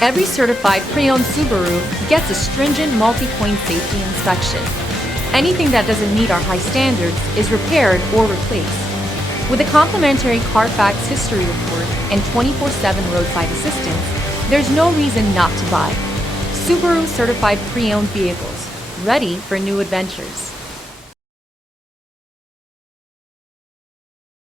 Every certified pre-owned Subaru gets a stringent multi-point safety inspection. Anything that doesn't meet our high standards is repaired or replaced. With a complimentary Carfax history report and 24/7 roadside assistance, there's no reason not to buy. Subaru certified pre-owned vehicles, ready for new adventures.